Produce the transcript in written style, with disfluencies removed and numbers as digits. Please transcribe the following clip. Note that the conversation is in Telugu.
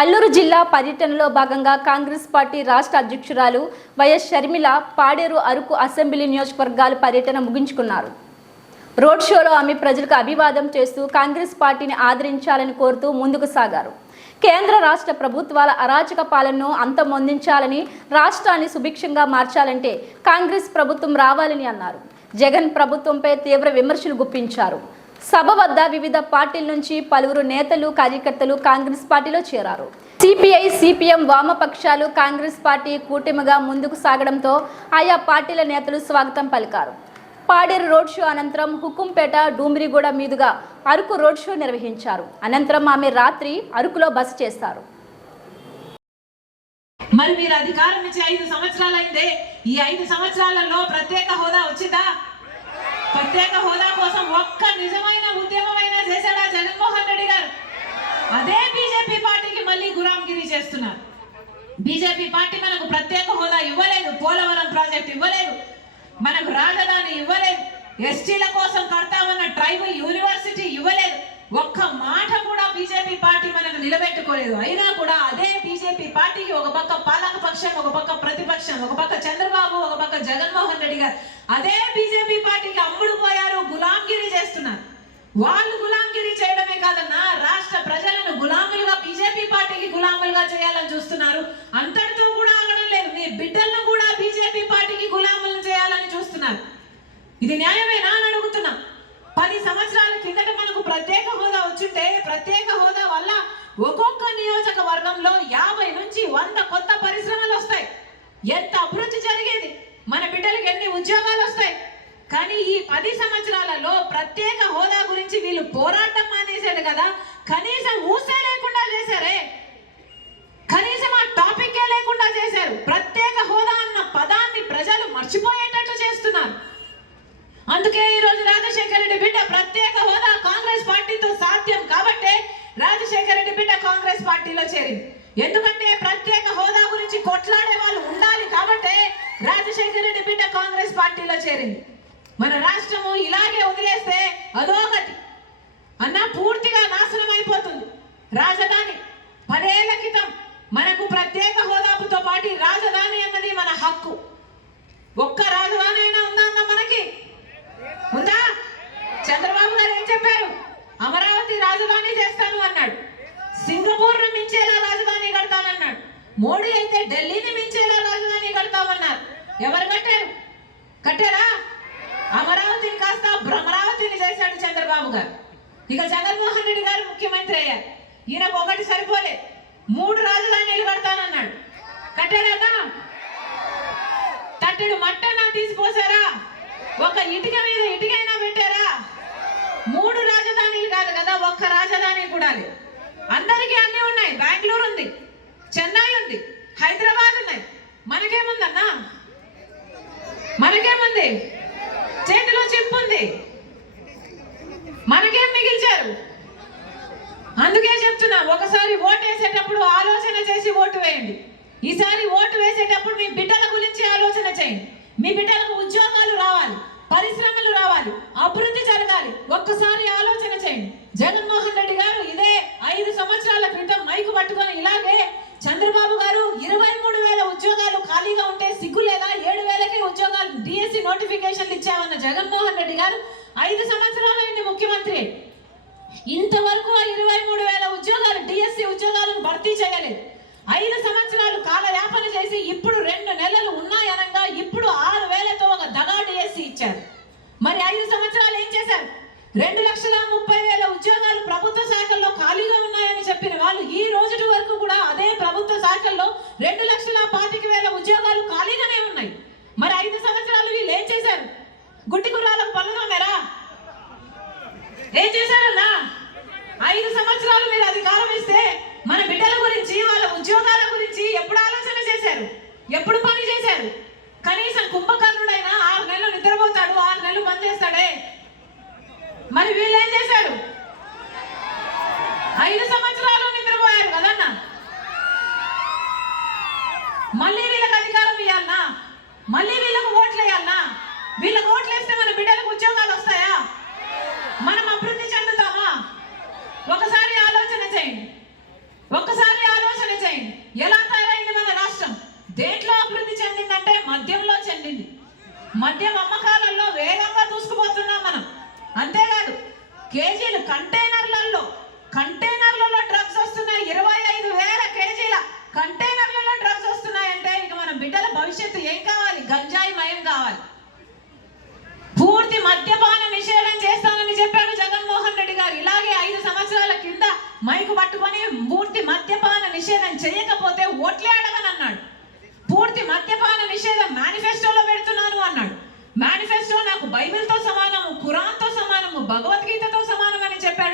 అల్లూరు జిల్లా పర్యటనలో భాగంగా కాంగ్రెస్ పార్టీ రాష్ట్ర అధ్యక్షురాలు వైఎస్ షర్మిల పాడేరు అరకు అసెంబ్లీ నియోజకవర్గాల పర్యటన ముగించుకున్నారు. రోడ్ షోలో ఆమె ప్రజలకు అభివాదం చేస్తూ కాంగ్రెస్ పార్టీని ఆదరించాలని కోరుతూ ముందుకు సాగారు. కేంద్ర రాష్ట్ర ప్రభుత్వాల అరాచక పాలనను అంతమొందించాలని, రాష్ట్రాన్ని సుభిక్షంగా మార్చాలంటే కాంగ్రెస్ ప్రభుత్వం రావాలని అన్నారు. జగన్ ప్రభుత్వంపై తీవ్ర విమర్శలు గుప్పించారు. సభ వద్ద వివిధ పార్టీల నుంచి పలువురు నేతలు, కార్యకర్తలు కాంగ్రెస్ పార్టీలో చేరారు. సిపిఐ, సిపిఎం వామపక్షాలు కాంగ్రెస్ పార్టీ కూటమిగా ముందుకు సాగడంతో ఆయా పార్టీల నేతలు స్వాగతం పలికారు. పాడేరు రోడ్ షో అనంతరం హుకుంపేట, డూమిరిగూడ మీదుగా అరకు రోడ్ షో నిర్వహించారు. అనంతరం ఆమె రాత్రి అరకులో బస చేస్తారు. మరి మీరు అధికారం ఇచ్చి 5 సంవత్సరాలైందే. ఈ 5 సంవత్సరాలలో ప్రత్యేక హోదా వచ్చిందా? ప్రత్యేక హోదా కోసం ఒక్క నిజమైన ఉద్యమమైనా చేశాడా జగన్మోహన్ రెడ్డి గారు? అదే బీజేపీ పార్టీకి మళ్ళీ గులాంగిరి చేస్తున్నారు. బీజేపీ పార్టీ మనకు ప్రత్యేక హోదా ఇవ్వలేదు, పోలవరం ప్రాజెక్ట్ ఇవ్వలేదు, మనకు రాజధాని ఇవ్వలేదు, ఎస్టీల కోసం కడతామన్న ట్రైబల్ యూనివర్సిటీ ఇవ్వలేదు. ఒక్క మాట కూడా బీజేపీ పార్టీ మనకు నిలబెట్టుకోలేదు. అయినా కూడా అదే బీజేపీ పార్టీకి ఒక పక్క పాలక పక్షం, ఒక పక్క ప్రతిపక్షం, ఒక పక్క చంద్రబాబు, ఒక పక్క జగన్మోహన్ రెడ్డి గారు అదే బీజేపీ పార్టీకి అమ్ముడు పోయారు, గులాంగిరి చేస్తున్నారు. వాళ్ళు గులాంగిరి చేయడమే కాదన్నా, రాష్ట్ర ప్రజలను గులాములుగా బీజేపీ పార్టీకి గులాములుగా చేయాలని చూస్తున్నారు. అంతటితో కూడా ఆగడం లేదు, మీ బిడ్డలను కూడా బీజేపీ పార్టీకి గులాములను చేయాలని చూస్తున్నారు. ఇది న్యాయమేనా అని అడుగుతున్నా. 10 సంవత్సరాల కిందట మనకు ప్రత్యేక హోదా వచ్చుంటే, ప్రత్యేక హోదా వల్ల ఒక్కొక్క నియోజకవర్గంలో 50 నుంచి 100 కొత్త పరిశ్రమలు వస్తాయి. ఎంత అభివృద్ధి జరిగేది, మన బిడ్డలకు ఎన్ని ఉద్యోగాలు వస్తాయి. కానీ ఈ 10 సంవత్సరాలలో ప్రత్యేక హోదా గురించి వీళ్ళు పోరాటం మానేశారు కదా, కనీసం ఊసే లేకుండా చేశారే, కనీసం ఆ టాపిక్కే లేకుండా చేశారు. ప్రత్యేక హోదా అన్న పదాన్ని ప్రజలు మర్చిపోయేటట్టు చేస్తున్నారు. అందుకే ఈ రోజు రాజశేఖర రెడ్డి బిడ్డ ప్రత్యేక హోదా కాంగ్రెస్ పార్టీతో సాధ్యం కాబట్టే రాజశేఖర రెడ్డి బిడ్డ కాంగ్రెస్ పార్టీలో చేరింది. ఎందుకంటే ప్రత్యేక హోదా గురించి కొట్లాడే వాళ్ళు ఉండాలి కాబట్టే రాజశేఖర రెడ్డి బిడ్డ కాంగ్రెస్ పార్టీలో చేరింది. మన రాష్ట్రము ఇలాగే వదిలేస్తే అధోగతి అన్న పూర్తిగా నాశనం అయిపోతుంది. రాజధాని 10 ఏళ్ల క్రితం మనకు ప్రత్యేక హోదాతో పాటు రాజధాని అన్నది మన హక్కు. ఒక్క రాజధాని అయినా ఉందా అన్న మనకి? ఉందా? చంద్రబాబు గారు ఏం చెప్పారు? అమరావతి రాజధాని చేస్తాను అన్నాడు. సింగపూర్ ను మించేలా రాజధాని కడతానన్నాడు. మోడీ అయితే ఢిల్లీని మించేలా రాజధాని కడతామన్నారు. ఎవరు కట్టారు? కట్టారా? అమరావతిని కాస్త భ్రమరావతిని చేశాడు చంద్రబాబు గారు. ఇక జగన్మోహన్ రెడ్డి గారు ముఖ్యమంత్రి అయ్యారు. ఈయనకు ఒకటి సరిపోలే, 3 రాజధానులు కడతానన్నాడు. కట్టాడా? తట్టెడు మట్టన్నా తీసిపోసారా? ఒక ఇటుక మీద ఇటుకైనా పెట్టారా? 3 రాజధానులు కాదు కదా, ఒక్క రాజధాని కూడా లేదు. అందరికీ అన్ని ఉన్నాయి. బెంగళూరు ఉంది, చెన్నై ఉంది, హైదరాబాద్ ఉన్నాయి. మనకేముందన్నా? మనకేముంది? చేతిలో చెప్పు ఉంది. మనకేం మిగిల్చారు? అందుకే చెప్తున్నా, ఒకసారి ఓటు వేసేటప్పుడు ఆలోచన చేసి ఓటు వేయండి. ఈసారి ఓటు వేసేటప్పుడు మీ బిడ్డల గురించి ఆలోచన చేయండి. మీ బిడ్డలకు ఉద్యోగాలు రావాలి, పరిశ్రమలు రావాలి, అభివృద్ధి జరగాలి. ఒక్కసారి ఆలోచన చేయండి. జగన్మోహన్ రెడ్డి గారు ఇదే 5 సంవత్సరాల క్రితం మైకు పట్టుకొని ఇలాగే చంద్రబాబు గారు 23,000 ఉద్యోగాలు ఖాళీగా ఉంటే సిగ్గు లేదా, 7,000కి ఉద్యోగాలు డిఎస్సి నోటిఫికేషన్లు ఇచ్చామన్న జగన్మోహన్ రెడ్డి గారు 5 సంవత్సరాలైంది ముఖ్యమంత్రి. ఇంతవరకు 23,000 ఉద్యోగాలు డిఎస్సి ఉద్యోగాలను భర్తీ చేయలేదు. 5 సంవత్సరాలు కాలయాపన చేసి ఇప్పుడు 2 నెలలు ఉన్నాయనగా ఇప్పుడు 6,000తో ఒక దగా డిఎస్సి ఇచ్చారు. మరి 5 సంవత్సరాలు ఏం చేశారు? 2,30,000 ఉద్యోగాలు ప్రభుత్వ శాఖల్లో ఖాళీగా ఉన్నాయని చెప్పిన వాళ్ళు ఈ రోజు వరకు కూడా అదే ప్రభుత్వ శాఖల్లో 2,25,000 ఉద్యోగాలు ఖాళీగానే ఉన్నాయి. మరి 5 సంవత్సరాలు వీళ్ళు ఏం చేశారు? గుడ్డి గుర్రాలకు పనులున్నారా? ఏం చేశారన్నా? 5 సంవత్సరాలు మీరు అధికారం ఇస్తే మన బిడ్డల గురించి, వాళ్ళ ఉద్యోగాల గురించి ఎప్పుడు ఆలోచన చేశారు? ఎప్పుడు పని చేశారు? కనీసం కుంభకర్ణుడైనా 6 నెలలు నిద్రపోతాడు, 6 నెలలు పని చేస్తాడే. మరి వీళ్ళు ఏం చేశారు? 5 సంవత్సరాలు నిద్రపోయారు కదన్నా. మళ్ళీ వీళ్ళకి అధికారం ఇవ్వాలన్నా? మళ్ళీ వీళ్ళకు ఓట్లు వేయాలన్నా? వీళ్ళకి ఓట్లు వేస్తే మన బిడ్డలకు ఉద్యోగాలు వస్తాయా? మనం అభివృద్ధి చెందుతామా? ఒకసారి ఆలోచన చేయండి. ఒక్కసారి ఆలోచన మద్యం అమ్మకాలలో వేగంగా దూసుకుపోతున్నాం మనం. అంతేకాదు కేజీలు కంటైనర్లలో డ్రగ్స్ వస్తున్నాయి. 25,000 కేజీల కంటైనర్లలో డ్రగ్స్ వస్తున్నాయంటే ఇక మన బిడ్డల భవిష్యత్తు ఏం కావాలి? గంజాయి మయం కావాలి. పూర్తి మద్యపాన నిషేధం చేస్తానని చెప్పాడు జగన్మోహన్ రెడ్డి గారు. ఇలాగే 5 సంవత్సరాల కింద మైకు పట్టుకొని పూర్తి మద్యపాన నిషేధం చేయకపోతే ఓట్లే అడగని అన్నాడు. పూర్తి మద్యపాన నిషేధం మేనిఫెస్టోలో పెడుతున్నాను అన్నాడు. మేనిఫెస్టో నాకు బైబిల్తో సమానము, ఖురాన్తో సమానము, భగవద్గీతతో సమానం అని చెప్పాడు.